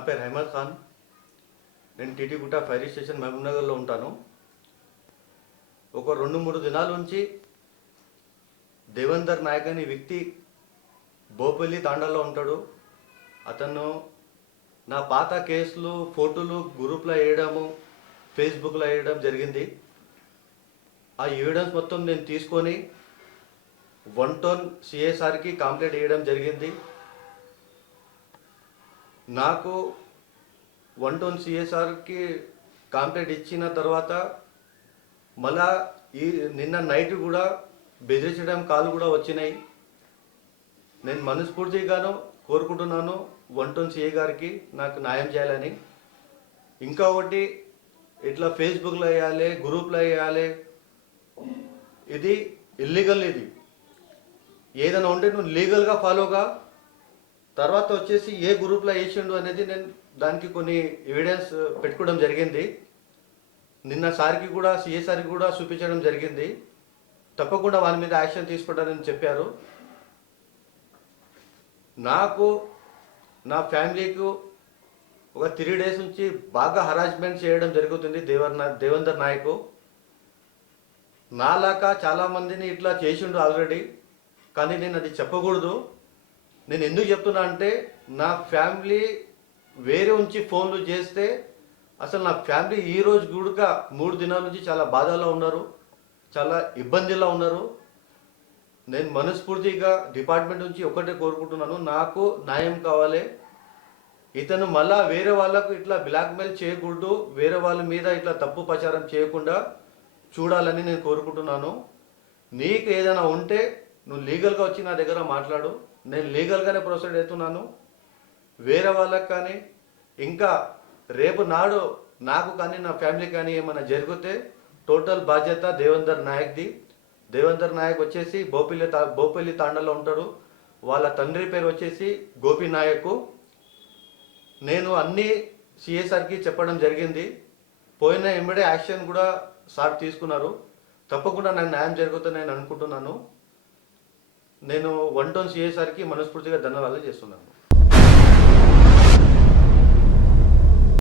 నా పేరు హైమద్ ఖాన్. నేను టీటీగుట్ట ఫైర్ స్టేషన్ మహబూబ్నగర్లో ఉంటాను. ఒక రెండు మూడు దినాల నుంచి దేవేందర్ నాయక్ అనే వ్యక్తి బోపల్లి తాండాలో ఉంటాడు. అతను నా పాత కేసులు ఫోటోలు గ్రూప్లో వేయడము ఫేస్బుక్లో వేయడం జరిగింది. ఆ ఎవిడెన్స్ మొత్తం నేను తీసుకొని వన్ టోన్ సిఎస్ఆర్కి కంప్లైంట్ వేయడం జరిగింది. నాకు వన్ టోన్ సిఎస్ఆర్కి కంప్లైంట్ ఇచ్చిన తర్వాత మళ్ళా ఈ నిన్న నైట్ కూడా బెదిరించడం కాలు కూడా వచ్చినాయి. నేను మనస్ఫూర్తిగాను కోరుకుంటున్నాను వన్ టోన్ సిఏ గారికి నాకు న్యాయం చేయాలని. ఇంకా ఒకటి ఇట్లా ఫేస్బుక్లో వేయాలి గ్రూప్లో వేయాలి. ఇది ఇల్లీగల్ ఇది. ఏదైనా ఉంటే నువ్వు లీగల్గా ఫాలోగా తర్వాత వచ్చేసి ఏ గ్రూప్లో వేసిండు అనేది నేను దానికి కొన్ని ఎవిడెన్స్ పెట్టుకోవడం జరిగింది. నిన్న సార్కి కూడా సిఏ సార్కి కూడా చూపించడం జరిగింది. తప్పకుండా వాళ్ళ మీద యాక్షన్ తీసుకుంటారని చెప్పారు. నాకు నా ఫ్యామిలీకు ఒక త్రీ డేస్ నుంచి బాగా హరాస్మెంట్ చేయడం జరుగుతుంది దేవర్ దేవేందర్ నాయకు. నాలాక చాలామందిని ఇట్లా చేసిండు ఆల్రెడీ కానీ నేను అది చెప్పకూడదు. నేను ఎందుకు చెప్తున్నా అంటే నా ఫ్యామిలీ వేరే ఉంచి ఫోన్లు చేస్తే అసలు నా ఫ్యామిలీ ఈ రోజు కూడా మూడు దినాల నుంచి చాలా బాధలో ఉన్నారు చాలా ఇబ్బందిలో ఉన్నారు. నేను మనస్ఫూర్తిగా డిపార్ట్మెంట్ నుంచి ఒకటే కోరుకుంటున్నాను నాకు న్యాయం కావాలి. ఇతను మళ్ళా వేరే వాళ్ళకు ఇట్లా బ్లాక్మెయిల్ చేయకూడదు వేరే వాళ్ళ మీద ఇట్లా తప్పు ప్రచారం చేయకుండా చూడాలని నేను కోరుకుంటున్నాను. నీకు ఏదైనా ఉంటే నువ్వు లీగల్గా వచ్చి నా దగ్గర మాట్లాడు. నేను లీగల్గానే ప్రొసీడ్ అవుతున్నాను. వేరే వాళ్ళకి కానీ ఇంకా రేపు నాడు నాకు కానీ నా ఫ్యామిలీ కానీ ఏమైనా జరిగితే టోటల్ బాధ్యత దేవేందర్ నాయక్ది. దేవేందర్ నాయక్ వచ్చేసి బోపిల్లి తా బోపల్లి తాండలో ఉంటాడు. వాళ్ళ తండ్రి పేరు వచ్చేసి గోపి నాయక్ నేను అన్నీ సిఎస్ఆర్కి చెప్పడం జరిగింది. పోయిన ఎమ్మడే యాక్షన్ కూడా సార్ తీసుకున్నారు. తప్పకుండా నాకు న్యాయం జరుగుతుందని నేను అనుకుంటున్నాను. నేను వన్ టౌన్ సిఎస్ఆర్కి మనస్ఫూర్తిగా ధన్యవాదాలు చేస్తున్నాను.